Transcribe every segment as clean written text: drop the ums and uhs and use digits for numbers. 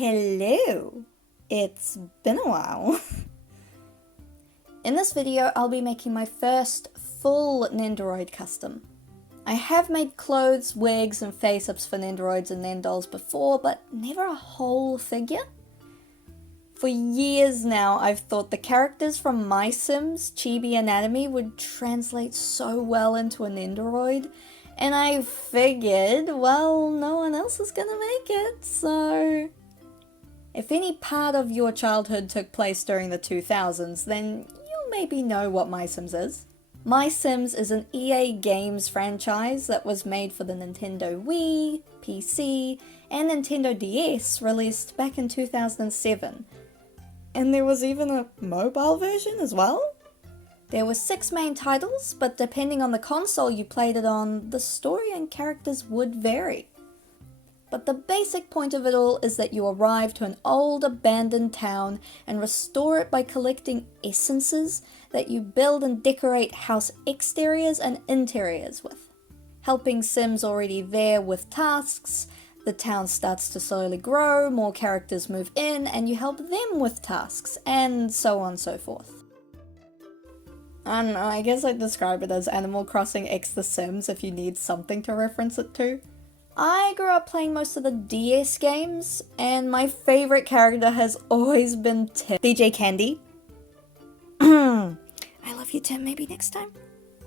Hello! It's been a while. In this video, I'll be making my first full Nendoroid custom. I have made clothes, wigs, and face-ups for Nendoroids and Nendolls before, but never a whole figure. For years now, I've thought the characters from MySims Chibi Anatomy would translate so well into a Nendoroid, and I figured, well, no one else is gonna make it, so... If any part of your childhood took place during the 2000s, then you'll maybe know what MySims is. MySims is an EA Games franchise that was made for the Nintendo Wii, PC, and Nintendo DS, released back in 2007. And there was even a mobile version as well? There were 6 main titles, but depending on the console you played it on, the story and characters would vary. But the basic point of it all is that you arrive to an old abandoned town and restore it by collecting essences that you build and decorate house exteriors and interiors with. Helping Sims already there with tasks, the town starts to slowly grow, more characters move in, and you help them with tasks, and so on and so forth. I don't know, I guess I'd describe it as Animal Crossing X The Sims if you need something to reference it to. I grew up playing most of the DS games, and my favourite character has always been Tim. DJ Candy. I love you, Tim, maybe next time?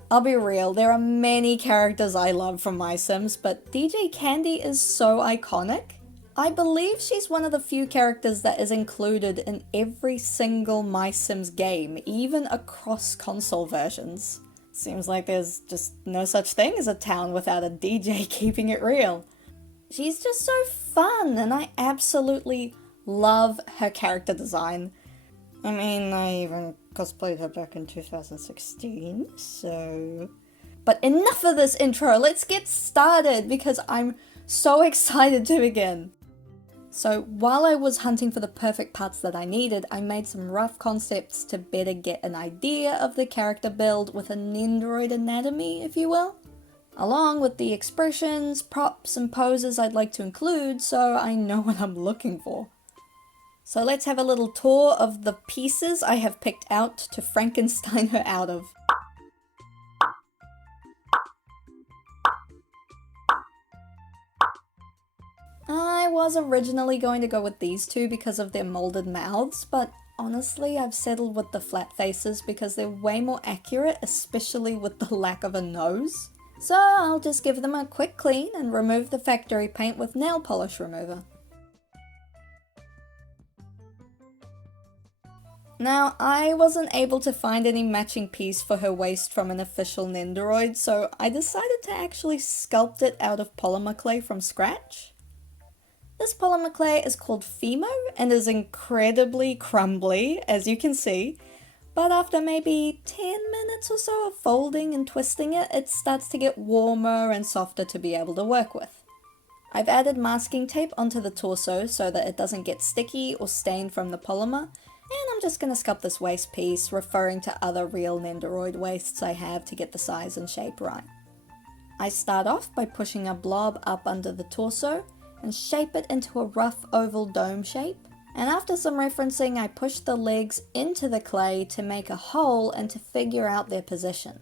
I'll be real, there are many characters I love from MySims, but DJ Candy is so iconic. I believe she's one of the few characters that is included in every single MySims game, even across console versions. Seems like there's just no such thing as a town without a DJ keeping it real. She's just so fun, and I absolutely love her character design. I mean, I even cosplayed her back in 2016, so... But enough of this intro, let's get started, because I'm so excited to begin. So while I was hunting for the perfect parts that I needed, I made some rough concepts to better get an idea of the character build with a Nendoroid anatomy, if you will. Along with the expressions, props, and poses I'd like to include so I know what I'm looking for. So let's have a little tour of the pieces I have picked out to Frankenstein her out of. I was originally going to go with these two because of their molded mouths, but honestly I've settled with the flat faces because they're way more accurate, especially with the lack of a nose. So I'll just give them a quick clean and remove the factory paint with nail polish remover. Now, I wasn't able to find any matching piece for her waist from an official Nendoroid, so I decided to actually sculpt it out of polymer clay from scratch. This polymer clay is called Fimo and is incredibly crumbly, as you can see, but after maybe 10 minutes or so of folding and twisting it, it starts to get warmer and softer to be able to work with. I've added masking tape onto the torso so that it doesn't get sticky or stained from the polymer, and I'm just going to sculpt this waist piece, referring to other real Nendoroid waists I have to get the size and shape right. I start off by pushing a blob up under the torso, and shape it into a rough oval dome shape, and after some referencing I push the legs into the clay to make a hole and to figure out their position.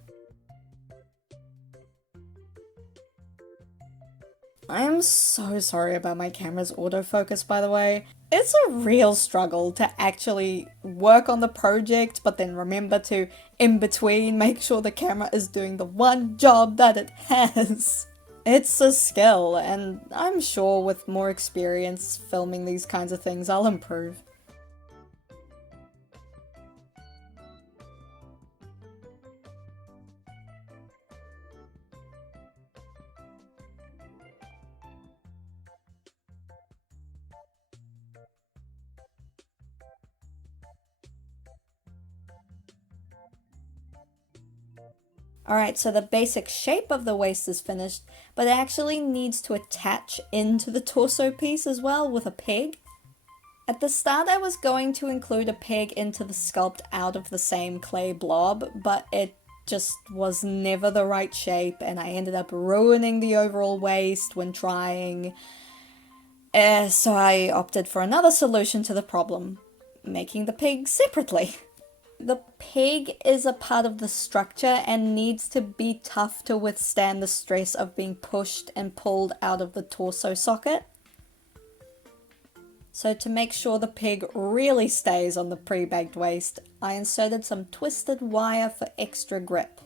I am so sorry about my camera's autofocus, by the way. It's a real struggle to actually work on the project but then remember to, in between, make sure the camera is doing the one job that it has. It's a skill, and I'm sure with more experience filming these kinds of things, I'll improve. Alright, so the basic shape of the waist is finished, but it actually needs to attach into the torso piece as well with a peg. At the start I was going to include a peg into the sculpt out of the same clay blob, but it just was never the right shape and I ended up ruining the overall waist when trying. So I opted for another solution to the problem, making the pig separately. The pig is a part of the structure and needs to be tough to withstand the stress of being pushed and pulled out of the torso socket. So to make sure the pig really stays on the pre-baked waist, I inserted some twisted wire for extra grip.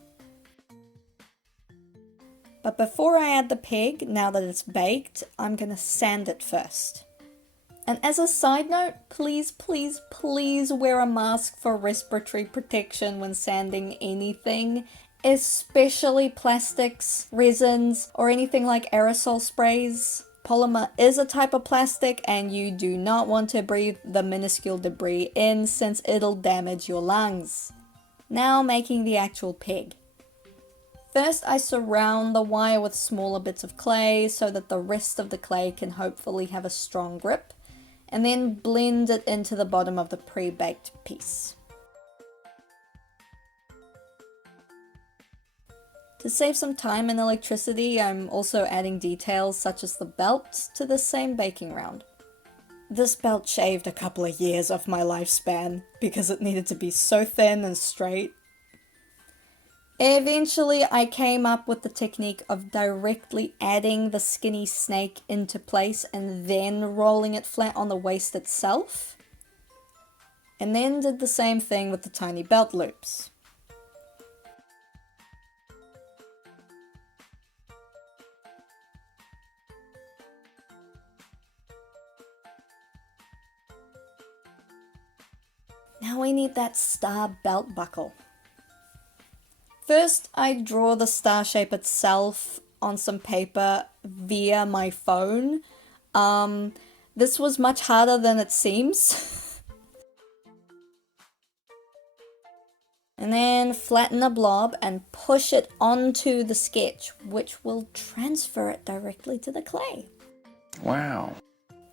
But before I add the pig, now that it's baked, I'm gonna sand it first. And as a side note, please, please, please wear a mask for respiratory protection when sanding anything, especially plastics, resins, or anything like aerosol sprays. Polymer is a type of plastic and you do not want to breathe the minuscule debris in since it'll damage your lungs. Now making the actual pig. First, I surround the wire with smaller bits of clay so that the rest of the clay can hopefully have a strong grip, and then blend it into the bottom of the pre-baked piece. To save some time and electricity, I'm also adding details such as the belt to the same baking round. This belt shaved a couple of years off my lifespan because it needed to be so thin and straight. Eventually, I came up with the technique of directly adding the skinny snake into place and then rolling it flat on the waist itself. And then did the same thing with the tiny belt loops. Now we need that star belt buckle. First, I draw the star shape itself on some paper via my phone. This was much harder than it seems. And then flatten a blob and push it onto the sketch, which will transfer it directly to the clay. Wow.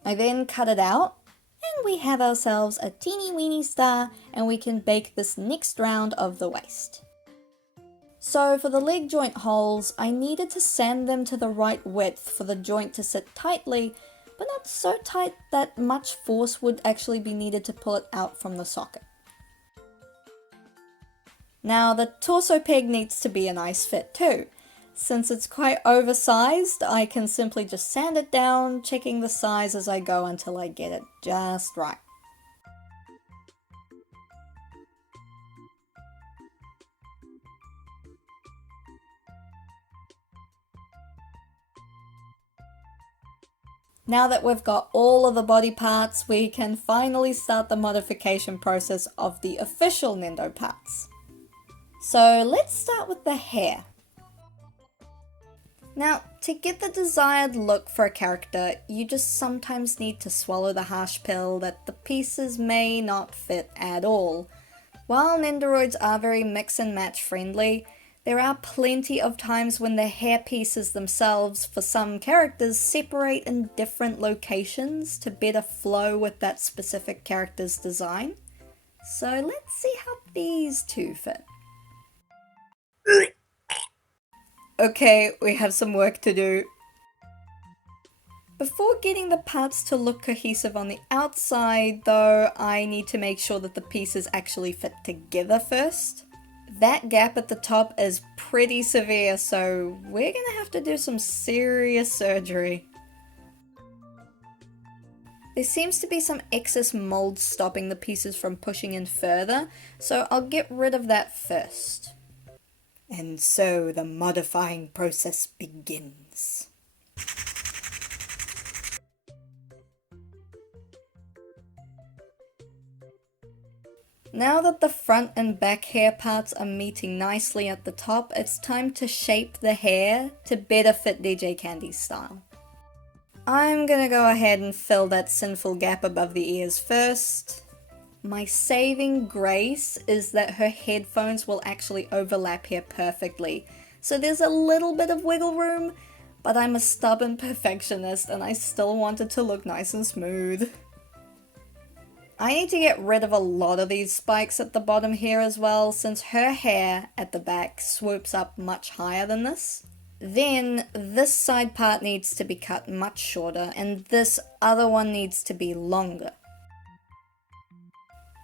I then cut it out, and we have ourselves a teeny weeny star, and we can bake this next round of the waist. So for the leg joint holes, I needed to sand them to the right width for the joint to sit tightly, but not so tight that much force would actually be needed to pull it out from the socket. Now the torso peg needs to be a nice fit too. Since it's quite oversized, I can simply just sand it down, checking the size as I go until I get it just right. Now that we've got all of the body parts, we can finally start the modification process of the official Nendo parts. So let's start with the hair. Now, to get the desired look for a character, you just sometimes need to swallow the harsh pill that the pieces may not fit at all. While Nendoroids are very mix and match friendly, there are plenty of times when the hair pieces themselves for some characters separate in different locations to better flow with that specific character's design. So let's see how these two fit. Okay, we have some work to do. Before getting the parts to look cohesive on the outside though, I need to make sure that the pieces actually fit together first. That gap at the top is pretty severe, so we're gonna have to do some serious surgery. There seems to be some excess mold stopping the pieces from pushing in further, so I'll get rid of that first. And so the modifying process begins. Now that the front and back hair parts are meeting nicely at the top, it's time to shape the hair to better fit DJ Candy's style. I'm gonna go ahead and fill that sinful gap above the ears first. My saving grace is that her headphones will actually overlap here perfectly, so there's a little bit of wiggle room, but I'm a stubborn perfectionist and I still want it to look nice and smooth. I need to get rid of a lot of these spikes at the bottom here as well, since her hair at the back swoops up much higher than this. Then this side part needs to be cut much shorter and this other one needs to be longer.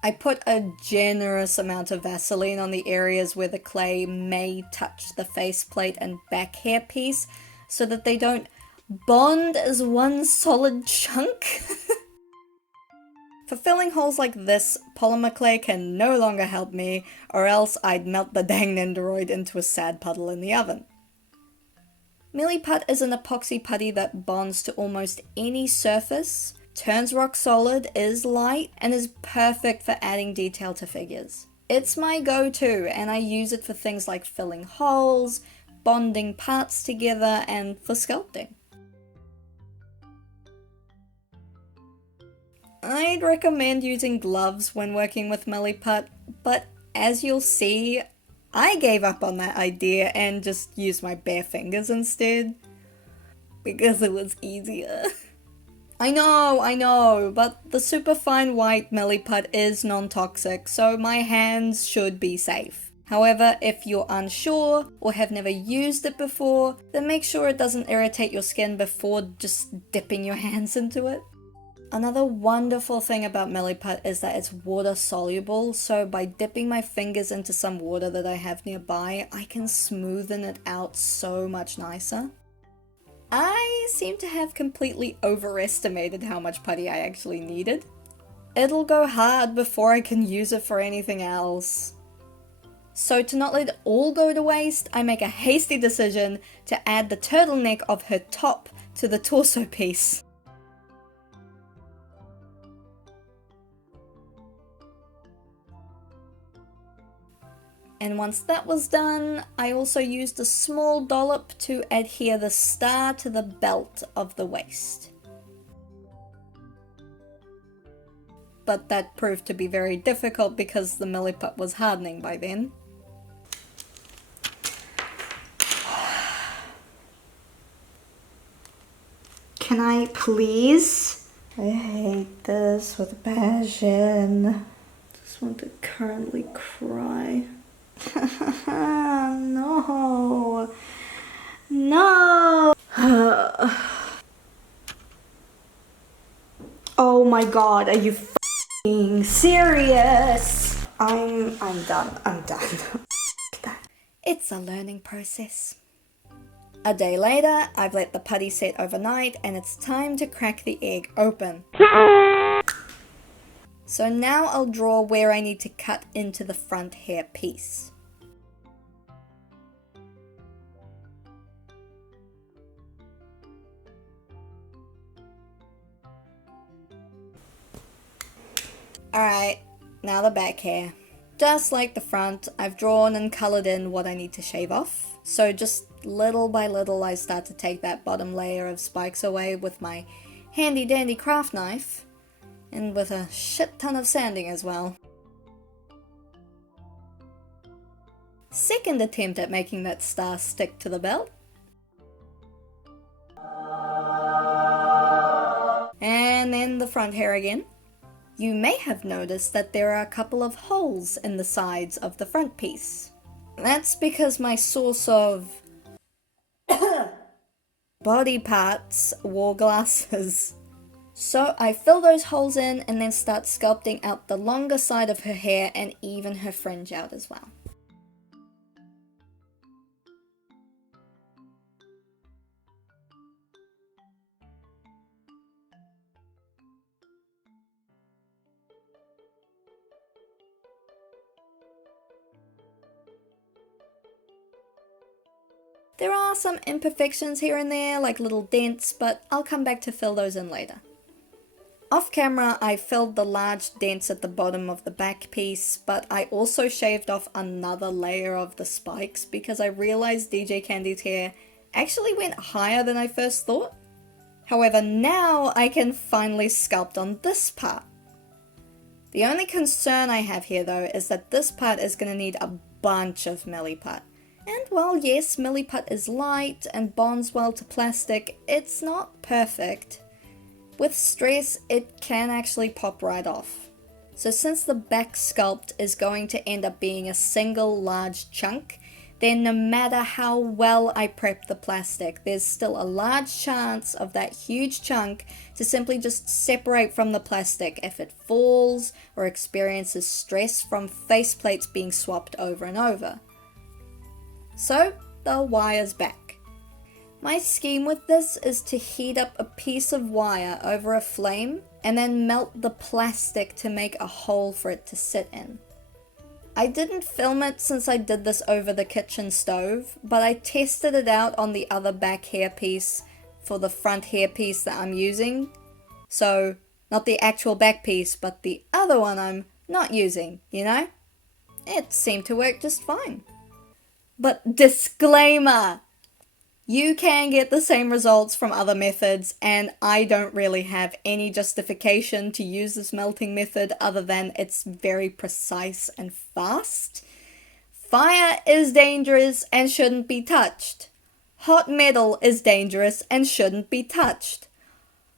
I put a generous amount of Vaseline on the areas where the clay may touch the faceplate and back hair piece so that they don't bond as one solid chunk. For filling holes like this, polymer clay can no longer help me, or else I'd melt the dang Nendoroid into a sad puddle in the oven. Milliput is an epoxy putty that bonds to almost any surface, turns rock solid, is light, and is perfect for adding detail to figures. It's my go-to, and I use it for things like filling holes, bonding parts together, and for sculpting. I'd recommend using gloves when working with Milliput, but as you'll see, I gave up on that idea and just used my bare fingers instead, because it was easier. I know, but the superfine white Milliput is non-toxic, so my hands should be safe. However, if you're unsure or have never used it before, then make sure it doesn't irritate your skin before just dipping your hands into it. Another wonderful thing about Milliput is that it's water soluble, so by dipping my fingers into some water that I have nearby, I can smoothen it out so much nicer. I seem to have completely overestimated how much putty I actually needed. It'll go hard before I can use it for anything else. So to not let it all go to waste, I make a hasty decision to add the turtleneck of her top to the torso piece. And once that was done, I also used a small dollop to adhere the star to the belt of the waist. But that proved to be very difficult because the Milliput was hardening by then. Can I please? I hate this with a passion. Just want to currently cry. No. No. Oh my god, are you f***ing serious? I'm done. I'm done. It's a learning process. A day later, I've let the putty set overnight and it's time to crack the egg open. So now I'll draw where I need to cut into the front hair piece. Alright, now the back hair. Just like the front, I've drawn and coloured in what I need to shave off. So just little by little I start to take that bottom layer of spikes away with my handy dandy craft knife. And with a shit ton of sanding as well. Second attempt at making that star stick to the belt. And then the front hair again. You may have noticed that there are a couple of holes in the sides of the front piece. That's because my source of body parts wore glasses. So I fill those holes in and then start sculpting out the longer side of her hair and even her fringe out as well. There are some imperfections here and there, like little dents, but I'll come back to fill those in later. Off camera, I filled the large dents at the bottom of the back piece, but I also shaved off another layer of the spikes because I realized DJ Candy's hair actually went higher than I first thought. However, now I can finally sculpt on this part. The only concern I have here though is that this part is going to need a bunch of Milliput. And while yes, Milliput is light and bonds well to plastic, it's not perfect. With stress, it can actually pop right off. So since the back sculpt is going to end up being a single large chunk, then no matter how well I prep the plastic, there's still a large chance of that huge chunk to simply just separate from the plastic if it falls or experiences stress from faceplates being swapped over and over. So, the wire's back. My scheme with this is to heat up a piece of wire over a flame and then melt the plastic to make a hole for it to sit in. I didn't film it since I did this over the kitchen stove, but I tested it out on the other back hairpiece for the front hairpiece that I'm using. So, not the actual back piece, but the other one I'm not using, you know? It seemed to work just fine. But disclaimer! You can get the same results from other methods, and I don't really have any justification to use this melting method other than it's very precise and fast. Fire is dangerous and shouldn't be touched. Hot metal is dangerous and shouldn't be touched.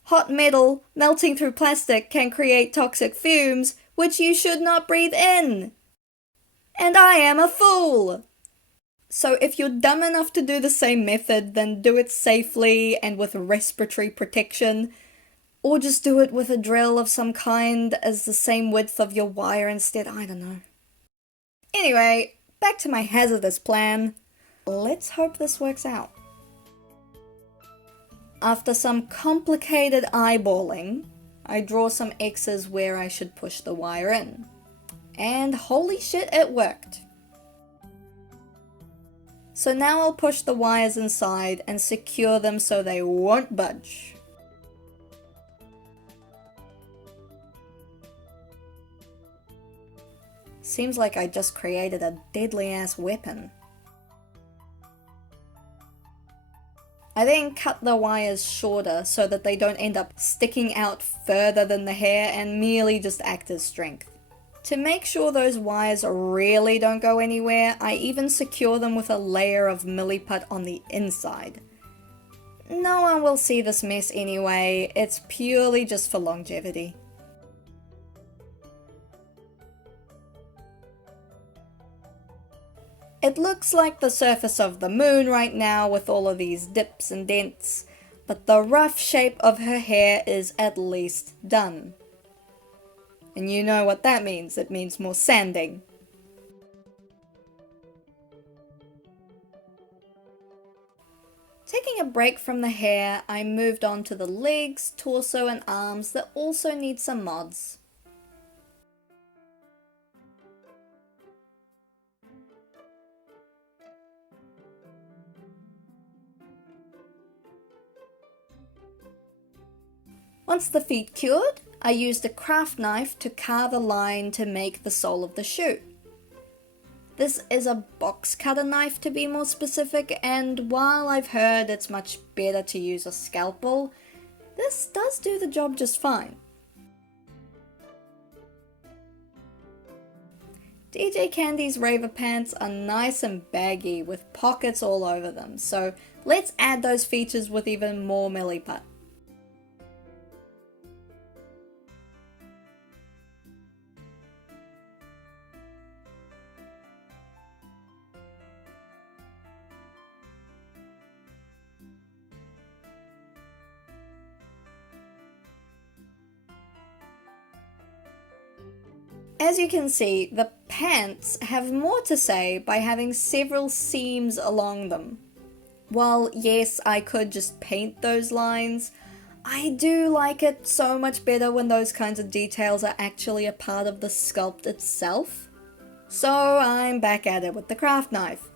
Hot metal melting through plastic can create toxic fumes, which you should not breathe in. And I am a fool! So if you're dumb enough to do the same method, then do it safely and with respiratory protection, or just do it with a drill of some kind as the same width of your wire instead, I don't know. Anyway, back to my hazardous plan. Let's hope this works out. After some complicated eyeballing, I draw some X's where I should push the wire in. And holy shit, it worked! So now I'll push the wires inside and secure them so they won't budge. Seems like I just created a deadly ass weapon. I then cut the wires shorter so that they don't end up sticking out further than the hair and merely just act as strength. To make sure those wires really don't go anywhere, I even secure them with a layer of milliput on the inside. No one will see this mess anyway, it's purely just for longevity. It looks like the surface of the moon right now with all of these dips and dents, but the rough shape of her hair is at least done. And you know what that means, it means more sanding. Taking a break from the hair, I moved on to the legs, torso and arms that also need some mods. Once the feet cured, I used a craft knife to carve a line to make the sole of the shoe. This is a box cutter knife to be more specific, and while I've heard it's much better to use a scalpel, this does do the job just fine. DJ Candy's raver pants are nice and baggy with pockets all over them, so let's add those features with even more milliput. As you can see, the pants have more to say by having several seams along them. While yes, I could just paint those lines, I do like it so much better when those kinds of details are actually a part of the sculpt itself. So I'm back at it with the craft knife.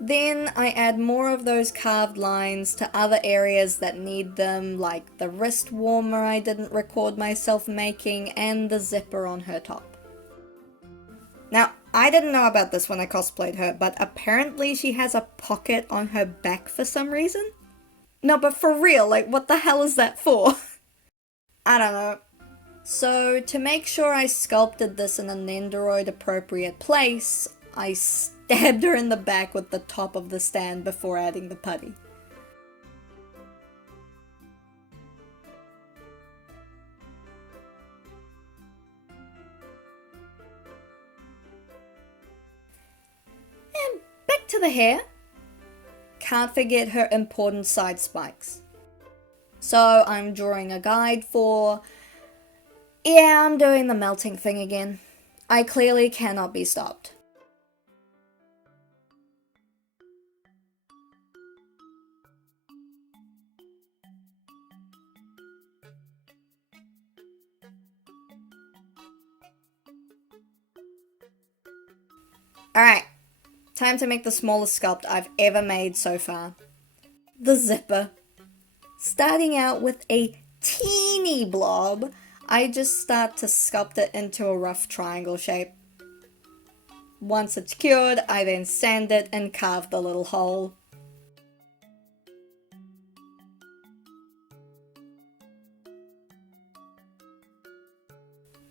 Then I add more of those carved lines to other areas that need them, like the wrist warmer I didn't record myself making and the zipper on her top. Now, I didn't know about this when I cosplayed her, but apparently she has a pocket on her back for some reason. No, but for real, like what the hell is that for? I don't know. So to make sure I sculpted this in a Nendoroid appropriate place, I stabbed her in the back with the top of the stand before adding the putty. to the hair, can't forget her important side spikes. So I'm drawing a guide for... Yeah, I'm doing the melting thing again. I clearly cannot be stopped. Alright, time to make the smallest sculpt I've ever made so far. The zipper. Starting out with a teeny blob, I just start to sculpt it into a rough triangle shape. Once it's cured, I then sand it and carve the little hole.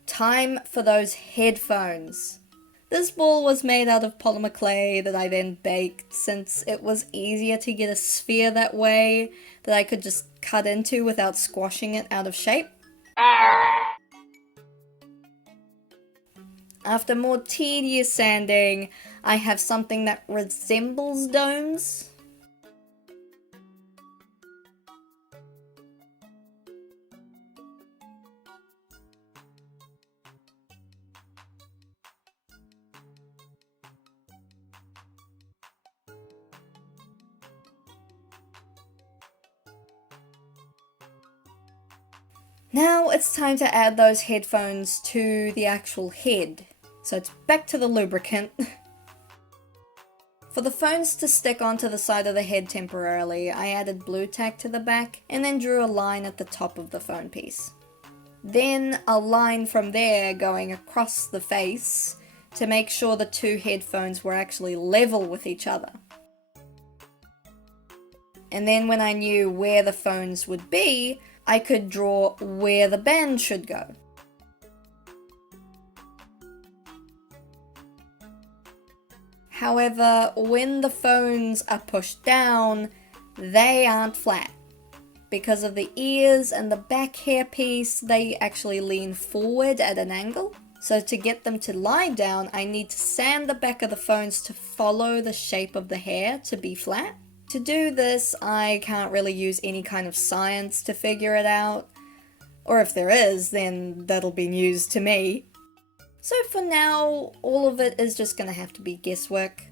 Time for those headphones. This ball was made out of polymer clay that I then baked, since it was easier to get a sphere that way that I could just cut into without squashing it out of shape. After more tedious sanding, I have something that resembles domes. Now it's time to add those headphones to the actual head. So it's back to the lubricant. For the phones to stick onto the side of the head temporarily, I added blue tack to the back and then drew a line at the top of the phone piece. Then a line from there going across the face to make sure the two headphones were actually level with each other. And then when I knew where the phones would be, I could draw where the band should go. However, when the phones are pushed down, they aren't flat. Because of the ears and the back hair piece, they actually lean forward at an angle. So to get them to lie down, I need to sand the back of the phones to follow the shape of the hair to be flat. To do this, I can't really use any kind of science to figure it out. Or if there is, then that'll be news to me. So for now, all of it is just gonna have to be guesswork.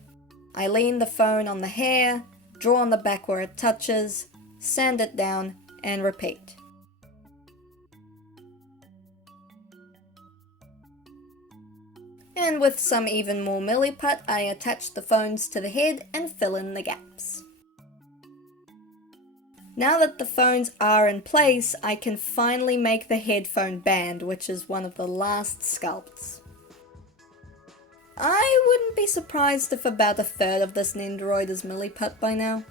I lean the phone on the hair, draw on the back where it touches, sand it down, and repeat. And with some even more milliput, I attach the phones to the head and fill in the gaps. Now that the phones are in place, I can finally make the headphone band, which is one of the last sculpts. I wouldn't be surprised if about a third of this Nendoroid is milliput by now.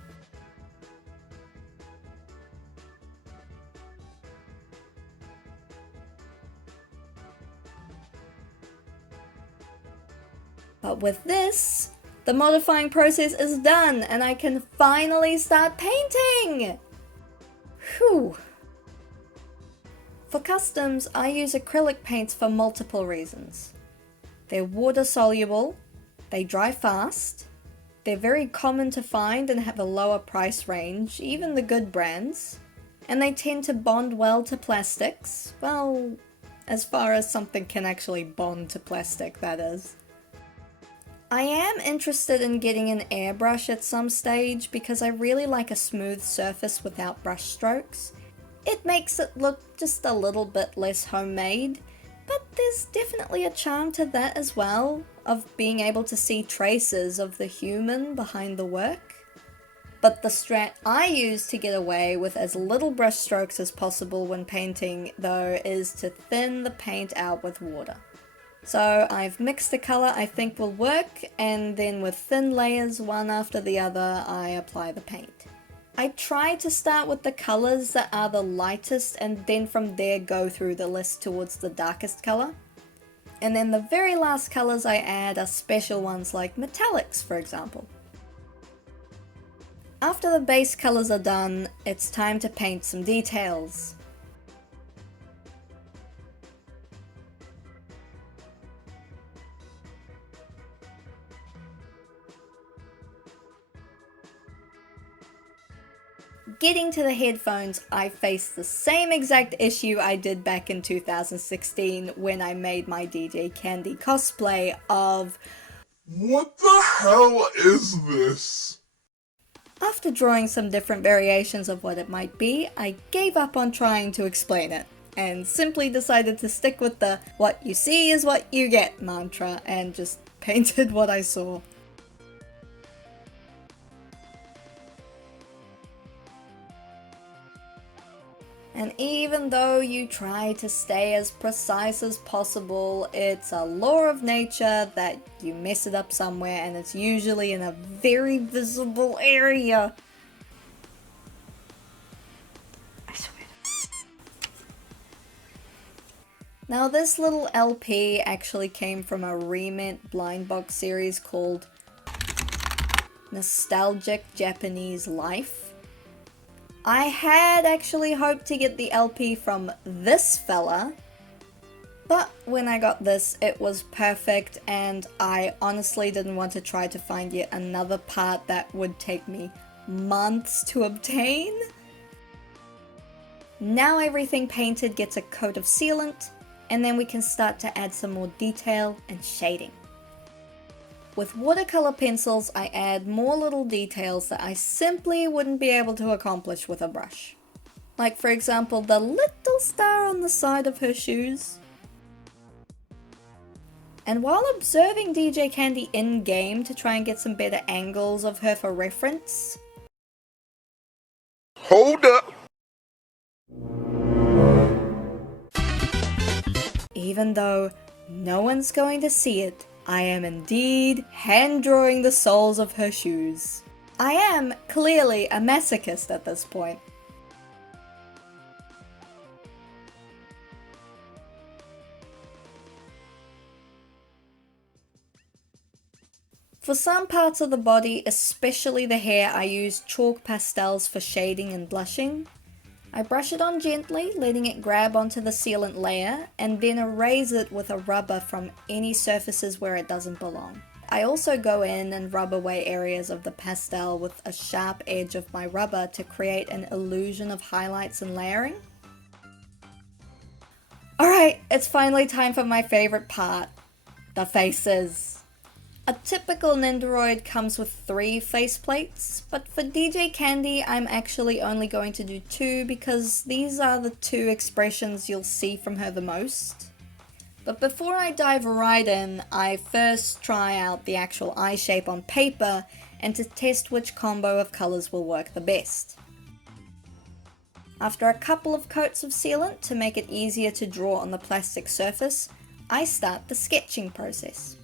But with this, the modifying process is done and I can finally start painting! Whew! For customs, I use acrylic paints for multiple reasons. They're water soluble, they dry fast, they're very common to find and have a lower price range, even the good brands, and they tend to bond well to plastics, well, as far as something can actually bond to plastic, that is. I am interested in getting an airbrush at some stage because I really like a smooth surface without brush strokes. It makes it look just a little bit less homemade, but there's definitely a charm to that as well, of being able to see traces of the human behind the work. But the strat I use to get away with as little brush strokes as possible when painting, though, is to thin the paint out with water. So I've mixed a colour I think will work, and then with thin layers one after the other I apply the paint. I try to start with the colours that are the lightest and then from there go through the list towards the darkest colour. And then the very last colours I add are special ones like metallics, for example. After the base colours are done, it's time to paint some details. Getting to the headphones, I faced the same exact issue I did back in 2016 when I made my DJ Candy cosplay of what the hell is this? After drawing some different variations of what it might be, I gave up on trying to explain it, and simply decided to stick with the "what you see is what you get" mantra and just painted what I saw. And even though you try to stay as precise as possible, it's a law of nature that you mess it up somewhere, and it's usually in a very visible area. I swear. Now this little LP actually came from a remint blind box series called Nostalgic Japanese Life. I had actually hoped to get the LP from this fella, but when I got this, it was perfect, and I honestly didn't want to try to find yet another part that would take me months to obtain. Now everything painted gets a coat of sealant, and then we can start to add some more detail and shading. With watercolor pencils, I add more little details that I simply wouldn't be able to accomplish with a brush. Like, for example, the little star on the side of her shoes. And while observing DJ Candy in-game to try and get some better angles of her for reference. Hold up! Even though no one's going to see it, I am indeed hand-drawing the soles of her shoes. I am clearly a masochist at this point. For some parts of the body, especially the hair, I use chalk pastels for shading and blushing. I brush it on gently, letting it grab onto the sealant layer, and then erase it with a rubber from any surfaces where it doesn't belong. I also go in and rub away areas of the pastel with a sharp edge of my rubber to create an illusion of highlights and layering. Alright, it's finally time for my favorite part, the faces. A typical Nendoroid comes with 3 faceplates, but for DJ Candy I'm actually only going to do 2 because these are the 2 expressions you'll see from her the most. But before I dive right in, I first try out the actual eye shape on paper and to test which combo of colours will work the best. After a couple of coats of sealant to make it easier to draw on the plastic surface, I start the sketching process.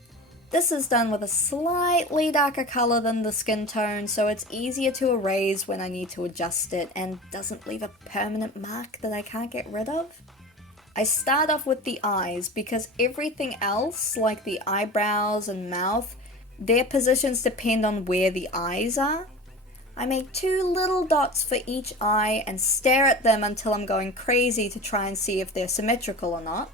This is done with a slightly darker colour than the skin tone, so it's easier to erase when I need to adjust it and doesn't leave a permanent mark that I can't get rid of. I start off with the eyes because everything else, like the eyebrows and mouth, their positions depend on where the eyes are. I make 2 little dots for each eye and stare at them until I'm going crazy to try and see if they're symmetrical or not.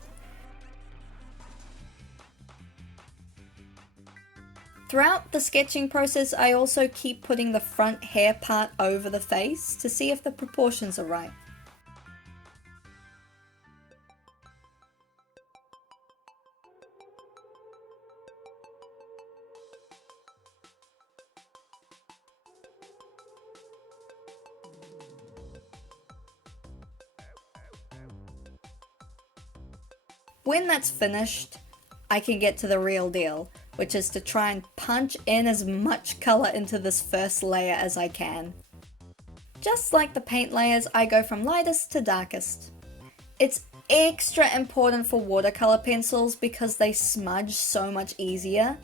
Throughout the sketching process, I also keep putting the front hair part over the face to see if the proportions are right. When that's finished, I can get to the real deal, which is to try and punch in as much colour into this first layer as I can. Just like the paint layers, I go from lightest to darkest. It's extra important for watercolour pencils because they smudge so much easier.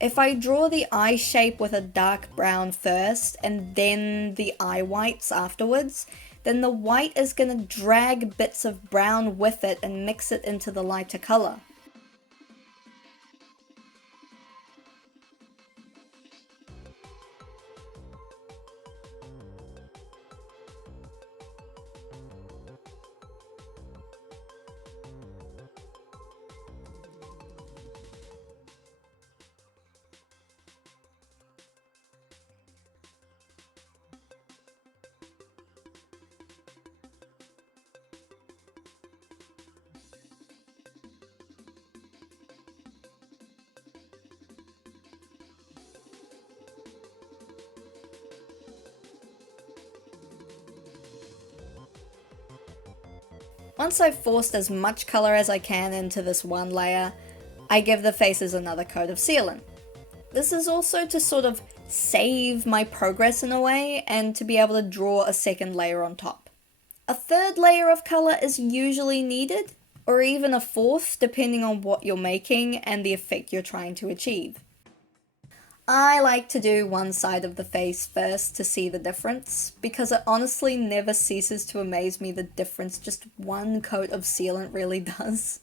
If I draw the eye shape with a dark brown first and then the eye whites afterwards, then the white is going to drag bits of brown with it and mix it into the lighter colour. Once I've forced as much colour as I can into this one layer, I give the faces another coat of sealant. This is also to sort of save my progress in a way and to be able to draw a second layer on top. A third layer of colour is usually needed, or even a fourth depending on what you're making and the effect you're trying to achieve. I like to do one side of the face first to see the difference, because it honestly never ceases to amaze me the difference just one coat of sealant really does.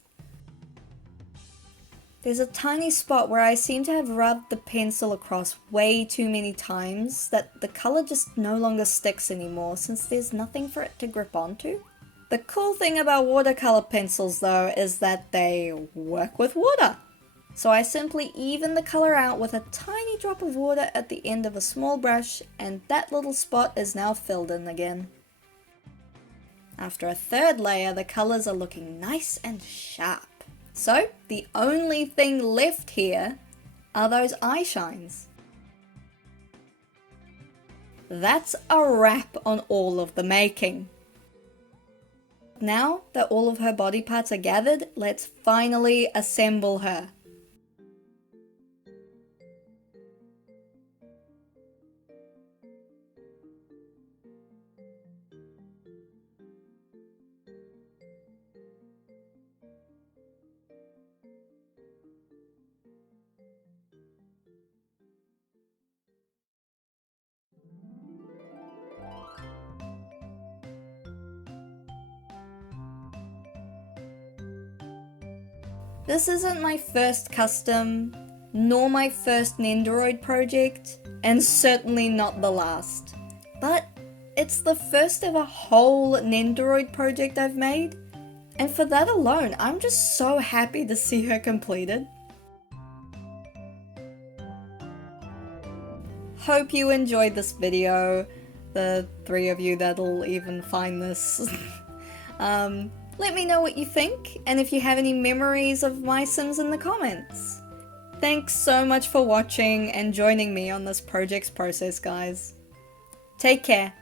There's a tiny spot where I seem to have rubbed the pencil across way too many times that the colour just no longer sticks anymore since there's nothing for it to grip onto. The cool thing about watercolour pencils though is that they work with water. So I simply even the colour out with a tiny drop of water at the end of a small brush, and that little spot is now filled in again. After a third layer, the colours are looking nice and sharp. So the only thing left here are those eye shines. That's a wrap on all of the making. Now that all of her body parts are gathered, let's finally assemble her. This isn't my first custom, nor my first Nendoroid project, and certainly not the last. But it's the first ever whole Nendoroid project I've made, and for that alone, I'm just so happy to see her completed. Hope you enjoyed this video, the three of you that'll even find this. Let me know what you think, and if you have any memories of MySims in the comments. Thanks so much for watching and joining me on this project's process, guys. Take care.